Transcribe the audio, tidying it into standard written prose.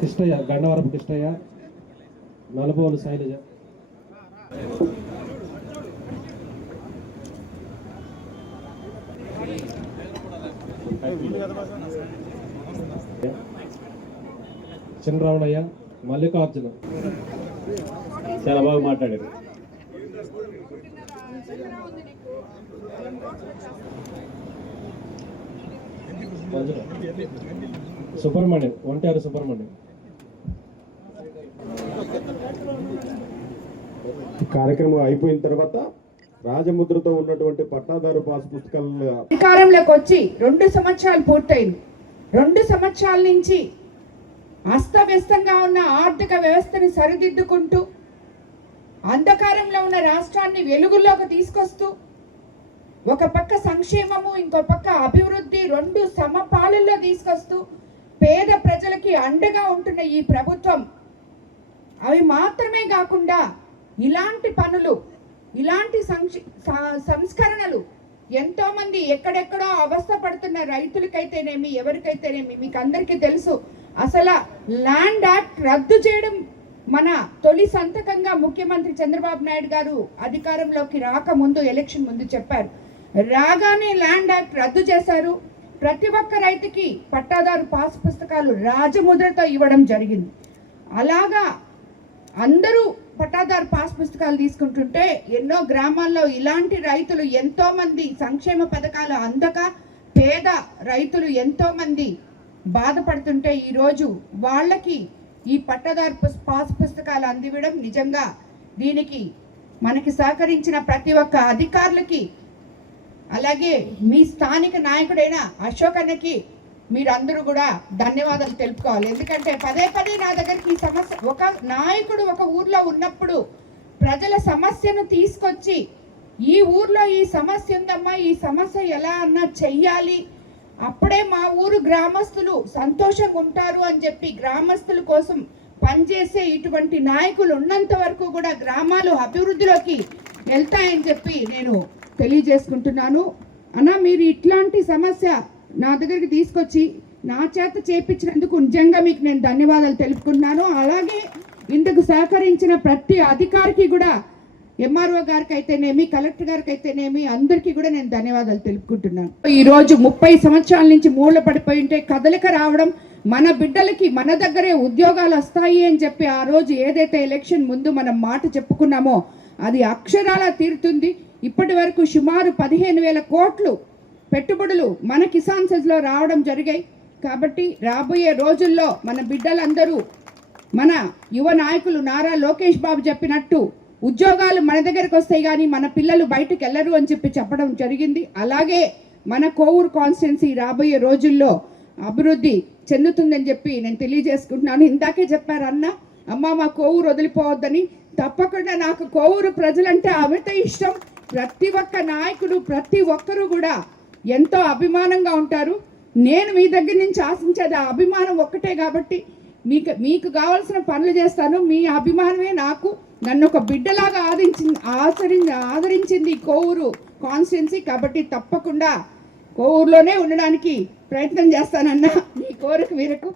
కృష్ణయ్య, గండవరపు కృష్ణయ్య, నలుబోలు శైలజ. చిన్నరావుడయ్య, మల్లికార్జున. చాలా బాగా మాట్లాడారు. సుబ్రహ్మణ్యం, ఒంటారు సుబ్రహ్మణ్యం. కార్యక్రమం అయిపోయిన తర్వాత రాజముద్రతో ఉన్నటువంటి పట్టాదారు పాస్ పుస్తకాల అధికారంలోకి వచ్చి 2 సంవత్సరాలు పూర్తయింది. 2 సంవత్సరాల నుంచి అస్తవ్యస్తంగా ఉన్న ఆర్థిక వ్యవస్థని సరిదిద్దుకుంటూ అంధకారంలో ఉన్న రాష్ట్రాన్ని వెలుగులోకి తీసుకొస్తూ ఒక పక్క సంక్షేమము, ఇంకో పక్క అభివృద్ధి 2 సమపాలల్లో తీసుకొస్తూ పేద ప్రజలకి అండగా ఉంటున్న ఈ ప్రభుత్వం అవి మాత్రమే కాకుండా ఇలాంటి పనులు, ఇలాంటి సంస్కరణలు ఎంతో మంది ఎక్కడెక్కడో అవస్థ పడుతున్న రైతులకైతేనేమి, ఎవరికైతేనేమి, మీకు అందరికీ తెలుసు. అసలు ల్యాండ్ యాక్ట్ రద్దు చేయడం మన తొలి సంతకంగా ముఖ్యమంత్రి చంద్రబాబు నాయుడు గారు అధికారంలోకి రాకముందు, ఎలక్షన్ ముందు చెప్పారు. రాగానే ల్యాండ్ యాక్ట్ రద్దు చేశారు. ప్రతి ఒక్క రైతుకి పట్టాదారు పాస్ పుస్తకాలు రాజముద్రతో ఇవ్వడం జరిగింది. అలాగా అందరూ పట్టాదారు పాస్ పుస్తకాలు తీసుకుంటుంటే ఎన్నో గ్రామాల్లో ఇలాంటి రైతులు ఎంతో మంది సంక్షేమ పథకాలు అందక పేద రైతులు ఎంతో మంది బాధపడుతుంటే ఈరోజు వాళ్ళకి ఈ పట్టాదారు పాస్ పుస్తకాలు అందివ్వడం నిజంగా దీనికి మనకి సహకరించిన ప్రతి ఒక్క అధికారులకి, అలాగే మీ స్థానిక నాయకుడైన అశోక్ అన్నకి మీరందరూ కూడా ధన్యవాదాలు తెలుపుకోవాలి. ఎందుకంటే పదే పదే నా దగ్గరికి ఈ సమస్య, ఒక నాయకుడు ఒక ఊర్లో ఉన్నప్పుడు ప్రజల సమస్యను తీసుకొచ్చి ఈ ఊర్లో ఈ సమస్య ఉందమ్మా, ఈ సమస్య ఎలా అన్నా చెయ్యాలి, అప్పుడే మా ఊరు గ్రామస్తులు సంతోషంగా ఉంటారు అని చెప్పి గ్రామస్తుల కోసం పనిచేసే ఇటువంటి నాయకులు ఉన్నంత వరకు కూడా గ్రామాలు అభివృద్ధిలోకి వెళ్తాయని చెప్పి నేను తెలియజేసుకుంటున్నాను. అన్న, మీరు ఇట్లాంటి సమస్య నా దగ్గరికి తీసుకొచ్చి నా చేత చేపించినందుకు నిజంగా మీకు నేను ధన్యవాదాలు తెలుపుకుంటున్నాను. అలాగే ఇందుకు సహకరించిన ప్రతి అధికారికి కూడా, ఎంఆర్ఓ గారికి అయితేనేమి, కలెక్టర్ గారికి అయితేనేమి, అందరికీ కూడా నేను ధన్యవాదాలు తెలుపుకుంటున్నాను. ఈరోజు 30 సంవత్సరాల నుంచి మూల పడిపోయి ఉంటే కదలిక రావడం, మన బిడ్డలకి మన దగ్గరే ఉద్యోగాలు వస్తాయి అని చెప్పి ఆ రోజు ఏదైతే ఎలక్షన్ ముందు మనం మాట చెప్పుకున్నామో అది అక్షరాలా తీరుతుంది. ఇప్పటి వరకు సుమారు 15,000 కోట్లు పెట్టుబడులు మన కిసాన్ సెజ్లో రావడం జరిగాయి. కాబట్టి రాబోయే రోజుల్లో మన బిడ్డలందరూ, మన యువ నాయకులు నారా లోకేష్ బాబు చెప్పినట్టు ఉద్యోగాలు మన దగ్గరకు వస్తాయి కానీ మన పిల్లలు బయటకు వెళ్ళరు అని చెప్పి చెప్పడం జరిగింది. అలాగే మన కోవూరు కాన్స్టిట్యున్సీ రాబోయే రోజుల్లో అభివృద్ధి చెందుతుందని చెప్పి నేను తెలియజేసుకుంటున్నాను. ఇందాకే చెప్పారు అమ్మ మా కోవూరు వదిలిపోవద్దని. తప్పకుండా నాకు కోవూరు ప్రజలంటే అమిత ఇష్టం. ప్రతి ఒక్క నాయకుడు, ప్రతి ఒక్కరూ కూడా ఎంతో అభిమానంగా ఉంటారు. నేను మీ దగ్గర నుంచి ఆశించేది ఆ అభిమానం ఒక్కటే. కాబట్టి మీకు కావాల్సిన పనులు చేస్తాను. మీ అభిమానమే నాకు, నన్ను ఒక బిడ్డలాగా ఆదరించింది కోవూరు కాన్స్టిట్యున్సీ. కాబట్టి తప్పకుండా కోవూరులోనే ఉండడానికి ప్రయత్నం చేస్తానన్నా, మీ కోరిక వీరకు